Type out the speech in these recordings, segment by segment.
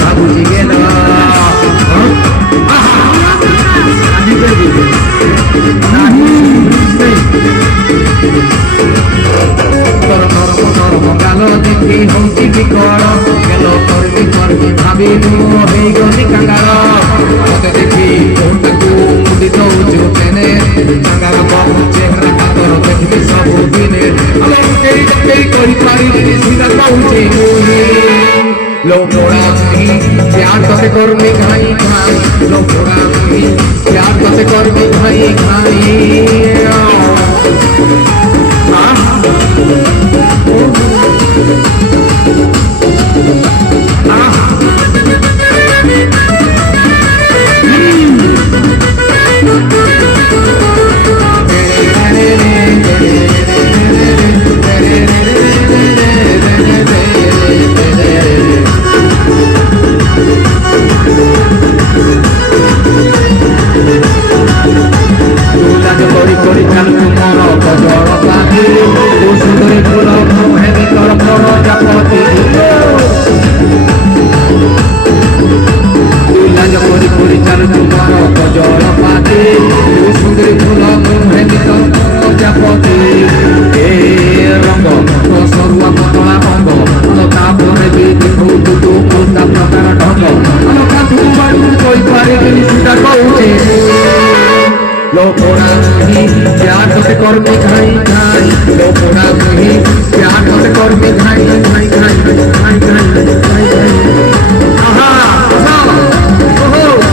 ভাবুছি গেল গাল দেখি হଉଛି বিকଳ গেল করবি করবি ভাবিলু ହେଇଗଲି କାଙ୍ଗାଳ ମତେ ଦେଖି ତାକୁ ମୁଦି ଦଉଛୁ ତେନେ କାଙ୍ଗାଳ ବହୁ ଚେହେରା କାତର ଦେଖିବି ସବୁଦିନେ ଆମ କେହି କରିପାରିବିନି ସିଧା କହୁଛି ଲୋକଡ଼ା ମୁହିଁ ପ୍ୟାର ତତେ କରମି ଘାଇ ଘାଇ ଲୋକଡ଼ା ମୁହିଁ ପ୍ୟାର ତତେ କରମି ଘାଇ ଘାଇ लोकोड़ा मुही प्यार तोते करमे घाई घाई लोकोड़ा मुही प्यार तोते करमे घाई घाई घाई घाई घाई घाई घाई आहा ओहो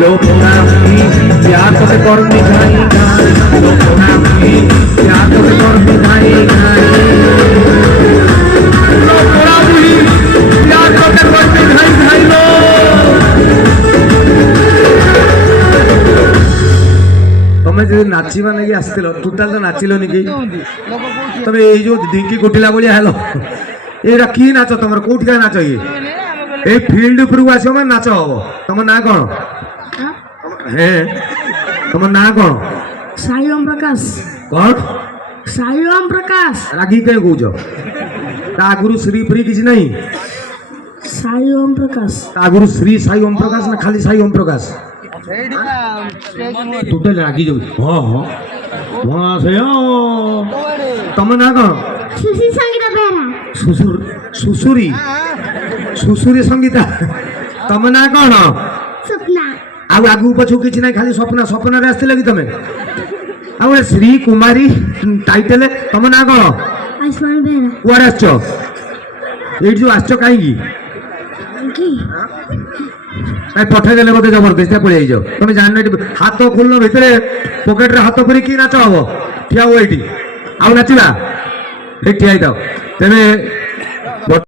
लोकोड़ा मुही प्यार तोते करमे घाई घाई लोकोड़ा मुही प्यार तोते करमे घाई घाई लोकोड़ा मुही प्यार तोते करमे घाई घाई लो तमे जे नाचिबा लागि आस्तिलो टोटल तो नाचिलो निकी तमे ए जो ढिंकी गुटिला बोलिया हेलो एरा की नाचो तमर कोठिका नाचो ए फील्ड पर आसो में नाच हबो तम ना कोन हे तुम ना कौन साईओम प्रकाश कौन साईओम प्रकाश रागी के कौच तागुरु श्री फ्री किसी नहीं साईओम प्रकाश तागुरु श्री साई ओम प्रकाश ना खाली साई ओम प्रकाश टोटल रागी जो हां हां हां से तुम ना कौन सुशील संगीता बेरा सुसुरी सुसुरी संगीता तुम ना कौन सपना आगु आगु पछु किछि नै खाली सपना सपना रे आस्ते लगी तमे आउ श्री कुमारी टाइटल तम ना कोन आयुष्मान बेरा कुआर आछो एइ जो आछो काई की ए पठे देले मते जबरदस्त पळे जाओ तमे जान नै हाथ खोलनो भितरे पॉकेट रे हाथ परी की नाच हबो ठिया हो एठी आउ नाचिबा ए ठिया जाओ तमे